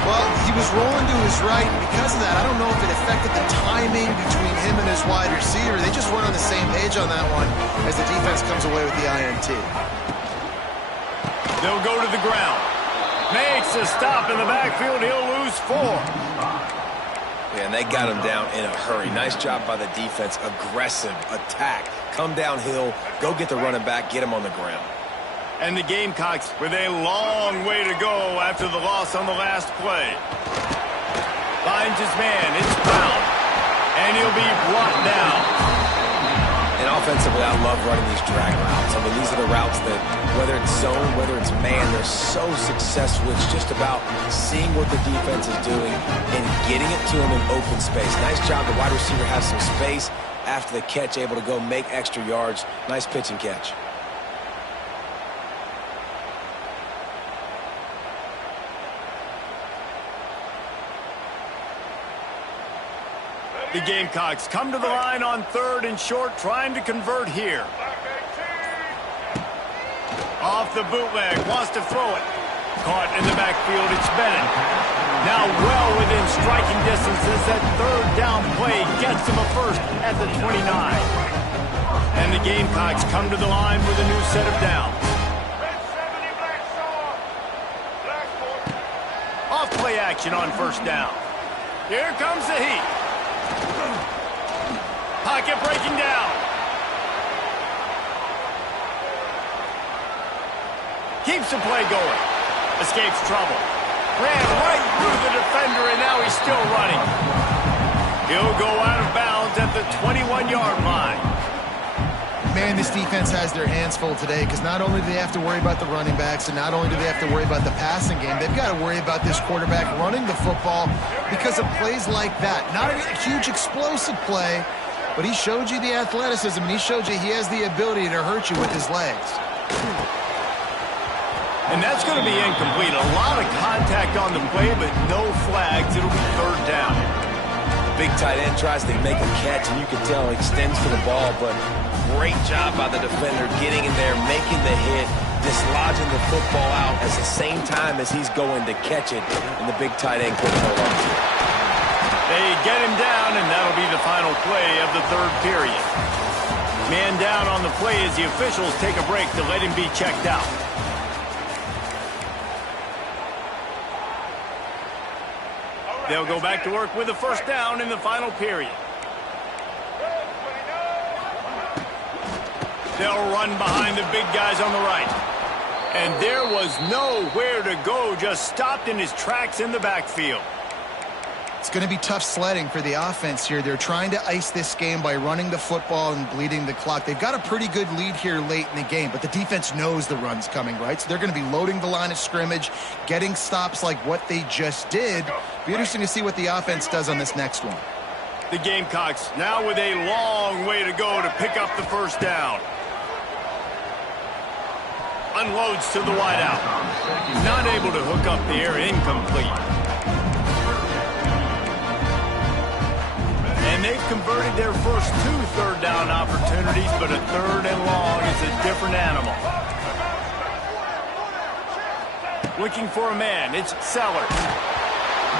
Well, he was rolling to his right, and because of that, I don't know if it affected the timing between him and his wide receiver. They just weren't on the same page on that one as the defense comes away with the INT. They'll go to the ground. Makes a stop in the backfield. He'll lose 4. Yeah, and they got him down in a hurry. Nice job by the defense. Aggressive attack. Come downhill. Go get the running back. Get him on the ground. And the Gamecocks with a long way to go after the loss on the last play. Finds his man. It's Brown. And he'll be brought down. And offensively, I love running these drag routes. I mean, these are the routes that, whether it's zone, whether it's man, they're so successful. It's just about seeing what the defense is doing and getting it to them in open space. Nice job. The wide receiver has some space after the catch, able to go make extra yards. Nice pitch and catch. The Gamecocks come to the line on 3rd and short, trying to convert here. Off the bootleg, wants to throw it. Caught in the backfield, it's Bennett. Now well within striking distance as that 3rd down play gets him a first at the 29. And the Gamecocks come to the line with a new set of downs. Off play action on 1st down. Here comes the heat. Pocket breaking down. Keeps the play going. Escapes trouble. Ran right through the defender, and now he's still running. He'll go out of bounds at the 21-yard line. Man, this defense has their hands full today because not only do they have to worry about the running backs and not only do they have to worry about the passing game, they've got to worry about this quarterback running the football because of plays like that. Not a huge explosive play, but he showed you the athleticism and he showed you he has the ability to hurt you with his legs. And that's going to be incomplete. A lot of contact on the play, but no flags. It'll be third down. Big tight end tries to make a catch, and you can tell he extends for the ball, but great job by the defender getting in there, making the hit, dislodging the football out at the same time as he's going to catch it, and the big tight end couldn't hold on to it. They get him down, and that'll be the final play of the third period. Man down on the play as the officials take a break to let him be checked out. They'll go back to work with a first down in the final period. They'll run behind the big guys on the right. And there was nowhere to go, just stopped in his tracks in the backfield. It's going to be tough sledding for the offense here. They're trying to ice this game by running the football and bleeding the clock. They've got a pretty good lead here late in the game, but the defense knows the run's coming, right? So they're going to be loading the line of scrimmage, getting stops like what they just did. Be interesting to see what the offense does on this next one. The Gamecocks now with a long way to go to pick up the first down. Unloads to the wideout. Not able to hook up the air, incomplete. And they've converted their first 2 third down opportunities, but a third and long is a different animal. Looking for a man, it's Sellers.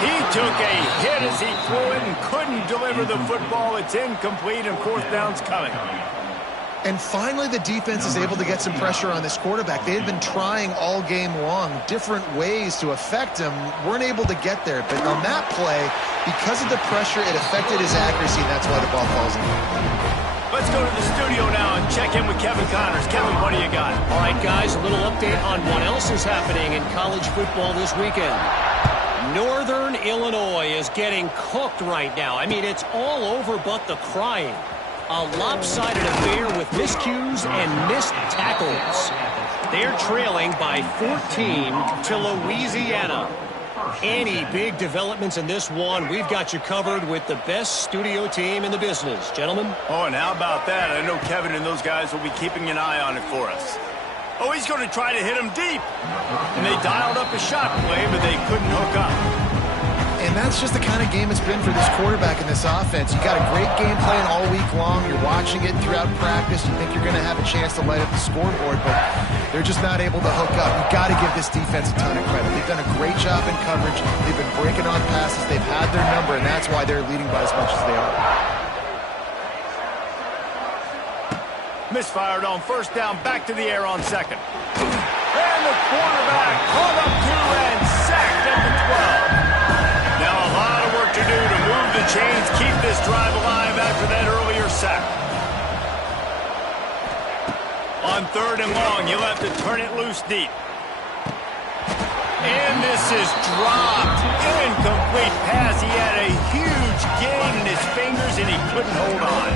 He took a hit as he threw it and couldn't deliver the football. It's incomplete and fourth down's coming. And finally, the defense is able to get some pressure on this quarterback. They had been trying all game long different ways to affect him. Weren't able to get there. But on that play, because of the pressure, it affected his accuracy. That's why the ball falls in. Let's go to the studio now and check in with Kevin Connors. Kevin, what do you got? All right, guys, a little update on what else is happening in college football this weekend. Northern Illinois is getting cooked right now. I mean, it's all over but the crying. A lopsided affair with miscues and missed tackles. They're trailing by 14 to Louisiana. Any big developments in this one, we've got you covered with the best studio team in the business. Gentlemen? Oh, and how about that? I know Kevin and those guys will be keeping an eye on it for us. Oh, he's going to try to hit him deep. And they dialed up a shot play, but they couldn't hook up. And that's just the kind of game it's been for this quarterback in this offense. You got a great game plan all week long. You're watching it throughout practice. You think you're going to have a chance to light up the scoreboard, but they're just not able to hook up. You've got to give this defense a ton of credit. They've done a great job in coverage. They've been breaking on passes. They've had their number, and that's why they're leading by as much as they are. Misfired on first down, back to the air on second. And the quarterback caught up to and sacked at the 12. Now a lot of work to do to move the chains, keep this drive alive after that earlier sack. On third and long, you'll have to turn it loose deep. And this is dropped. Incomplete pass. He had a huge gain in his fingers and he couldn't hold on.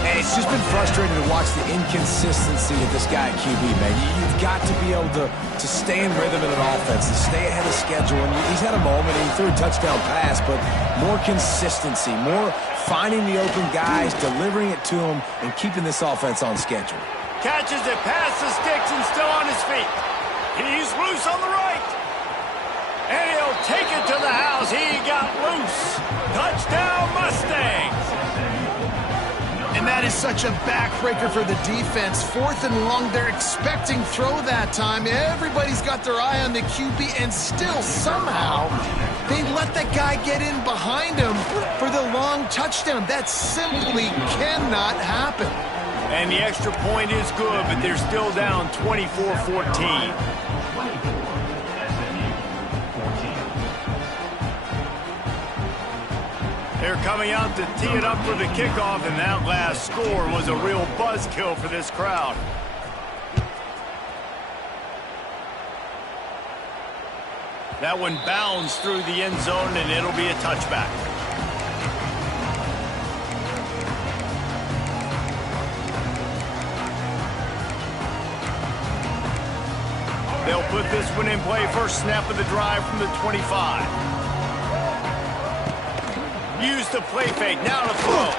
And it's just been frustrating to watch the inconsistency of this guy at QB, man. You've got to be able to stay in rhythm in an offense, to stay ahead of schedule. And he's had a moment, and he threw a touchdown pass, but more consistency, more finding the open guys, delivering it to them, and keeping this offense on schedule. Catches it past the sticks and still on his feet. He's loose on the right. And he'll take it to the house. He got loose. Touchdown, Mustangs. And that is such a backbreaker for the defense. Fourth and long, they're expecting throw that time. Everybody's got their eye on the QB, and still somehow they let that guy get in behind him for the long touchdown. That simply cannot happen. And the extra point is good, but they're still down 24-14. They're coming out to tee it up for the kickoff, and that last score was a real buzzkill for this crowd. That one bounds through the end zone, and it'll be a touchback. this one in play. First snap of the drive from the 25. Use the play fake. Now to throw.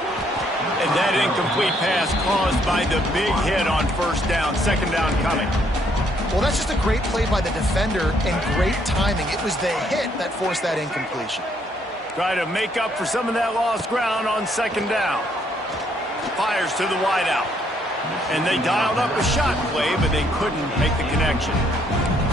And that incomplete pass caused by the big hit on first down. Second down coming. Well, that's just a great play by the defender and great timing. It was the hit that forced that incompletion. Try to make up for some of that lost ground on second down. Fires to the wideout. And they dialed up a shot play, but they couldn't make the connection.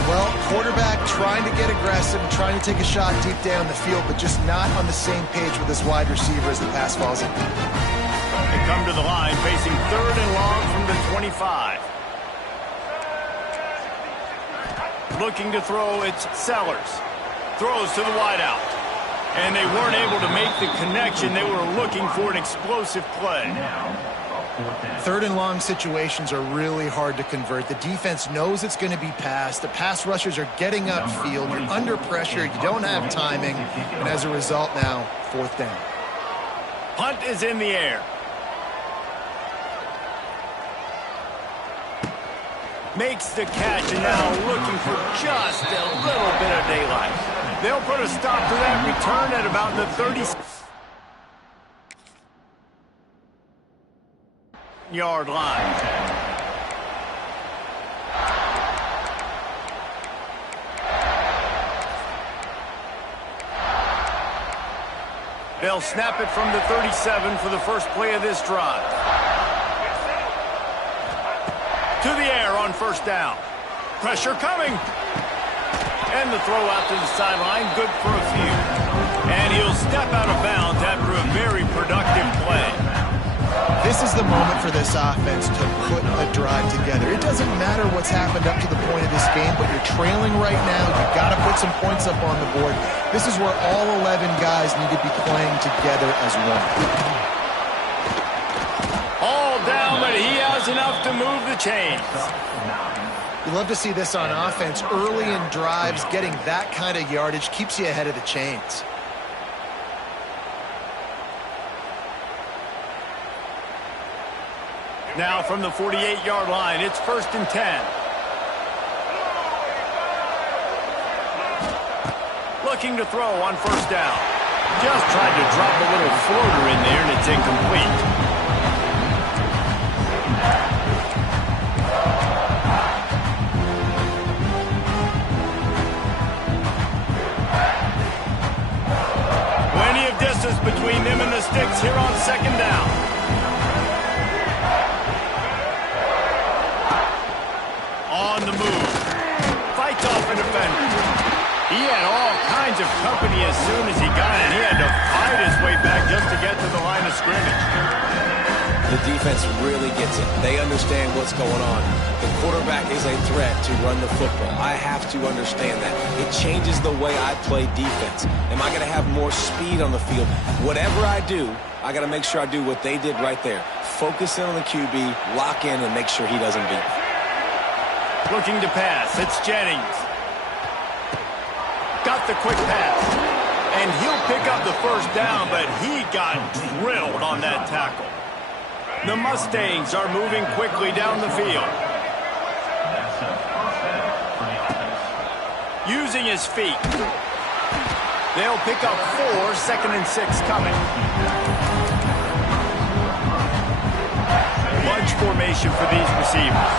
Well, quarterback trying to get aggressive, trying to take a shot deep down the field, but just not on the same page with his wide receiver as the pass falls in. They come to the line facing third and long from the 25. Looking to throw, it's Sellers. Throws to the wideout. And they weren't able to make the connection. They were looking for an explosive play. Third and long situations are really hard to convert. The defense knows it's going to be passed. The pass rushers are getting upfield. You're under pressure. You don't have timing. And as a result now, fourth down. Punt is in the air. Makes the catch and now looking for just a little bit of daylight. They'll put a stop to that return at about the 30-yard line. They'll snap it from the 37 for the first play of this drive. To the air on first down. Pressure coming. And the throw out to the sideline, good for a few. And he'll step out of bounds after a very productive play. This is the moment for this offense to put a drive together. It doesn't matter what's happened up to the point of this game, but you're trailing right now. You've got to put some points up on the board. This is where all 11 guys need to be playing together as one. All down, but he has enough to move the chains. You love to see this on offense. Early in drives, getting that kind of yardage keeps you ahead of the chains. Now from the 48-yard line, it's first and 10. Looking to throw on first down. Just tried to drop a little floater in there, and it's incomplete. Plenty of distance between them and the sticks here on second down. On the move. Fights off a defender. He had all kinds of company as soon as he got it. He had to fight his way back just to get to the line of scrimmage. The defense really gets it. They understand what's going on. The quarterback is a threat to run the football. I have to understand that. It changes the way I play defense. Am I going to have more speed on the field? Whatever I do, I got to make sure I do what they did right there. Focus in on the QB, lock in, and make sure he doesn't beat me. Looking to pass. It's Jennings. Got the quick pass. And he'll pick up the first down, but he got drilled on that tackle. The Mustangs are moving quickly down the field. Using his feet. They'll pick up 4, second and 6 coming. Bunch formation for these receivers.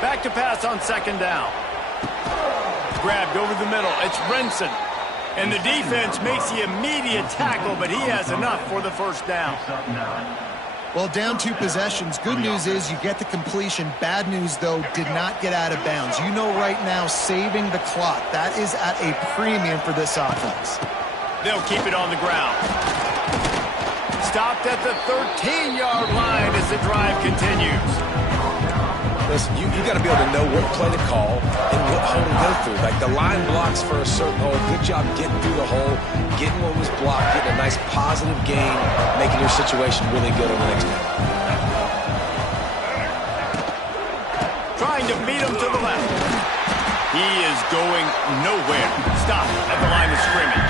Back to pass on second down. Grabbed over the middle. It's Renson. And the defense makes the immediate tackle, but he has enough for the first down. Well, down 2 possessions. Good news is you get the completion. Bad news, though, did not get out of bounds. You know right now, saving the clock. That is at a premium for this offense. They'll keep it on the ground. Stopped at the 13-yard line as the drive continues. Listen, you got to be able to know what play to call and what hole to go through. Like the line blocks for a certain hole. Good job getting through the hole, getting what was blocked, getting a nice positive gain, making your situation really good on the next down. Trying to beat him to the left. He is going nowhere. Stop at the line of scrimmage.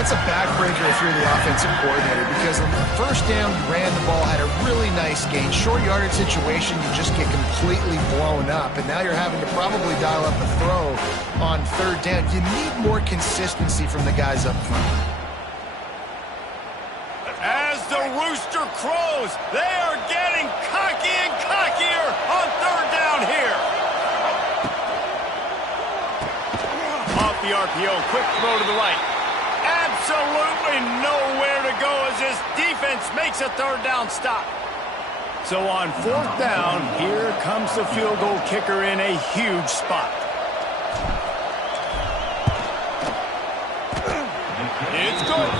That's a backbreaker thinker if you're the offensive coordinator, because on the first down, you ran the ball, had a really nice gain. Short yardage situation, you just get completely blown up, and now you're having to probably dial up a throw on third down. You need more consistency from the guys up front. As the rooster crows, they are getting cocky and cockier on third down here. Off the RPO, quick throw to the right. Absolutely nowhere to go as this defense makes a third down stop. So on fourth down, here comes the field goal kicker in a huge spot. It's good.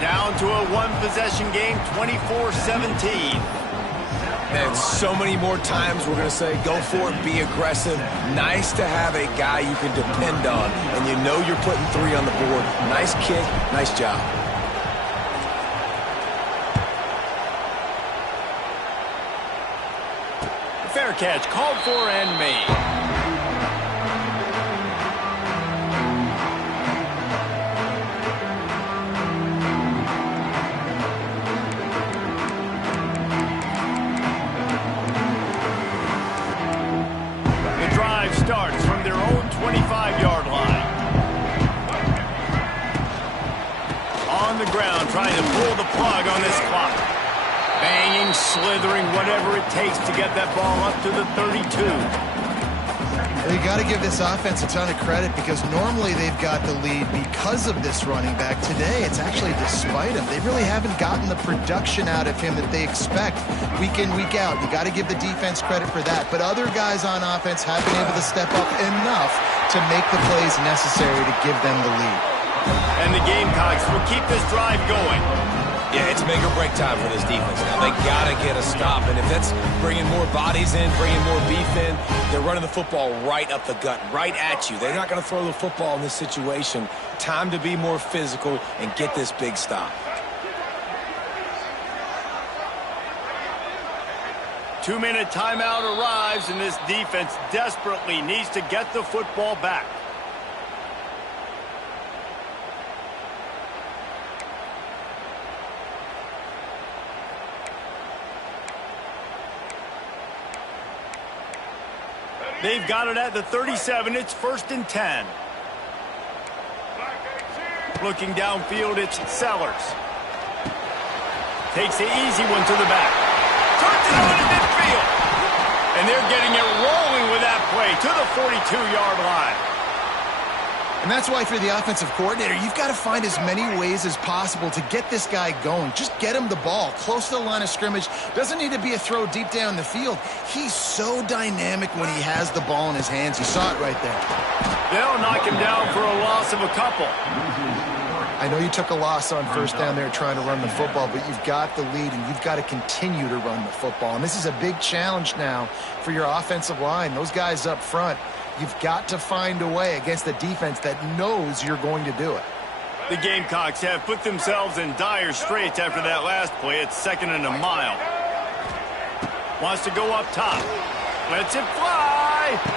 Down to a one-possession game, 24-17. And so many more times we're going to say, go for it, be aggressive. Nice to have a guy you can depend on, and you know you're putting 3 on the board. Nice kick, nice job. Fair catch, called for and made. Starts from their own 25-yard line. On the ground, trying to pull the plug on this clock. Banging, slithering, whatever it takes to get that ball up to the 32. You got to give this offense a ton of credit, because normally they've got the lead because of this running back. Today, it's actually despite him. They really haven't gotten the production out of him that they expect week in, week out. You got to give the defense credit for that. But other guys on offense have been able to step up enough to make the plays necessary to give them the lead. And the Gamecocks will keep this drive going. Yeah, it's make or break time for this defense now. They got to get a stop, and if that's bringing more bodies in, bringing more beef in, they're running the football right up the gut, right at you. They're not going to throw the football in this situation. Time to be more physical and get this big stop. 2-minute timeout arrives, and this defense desperately needs to get the football back. They've got it at the 37. It's 1st and 10. Looking downfield, it's Sellers. Takes the easy one to the back. Turns it over to midfield. And they're getting it rolling with that play to the 42-yard line. And that's why for the offensive coordinator, you've got to find as many ways as possible to get this guy going. Just get him the ball close to the line of scrimmage. Doesn't need to be a throw deep down the field. He's so dynamic when he has the ball in his hands. You saw it right there. They'll knock him down for a loss of a couple. I know you took a loss on first down there trying to run the football, but you've got the lead, and you've got to continue to run the football. And this is a big challenge now for your offensive line. Those guys up front, you've got to find a way against the defense that knows you're going to do it. The Gamecocks have put themselves in dire straits after that last play. It's 2nd and a mile. Wants to go up top. Lets it fly.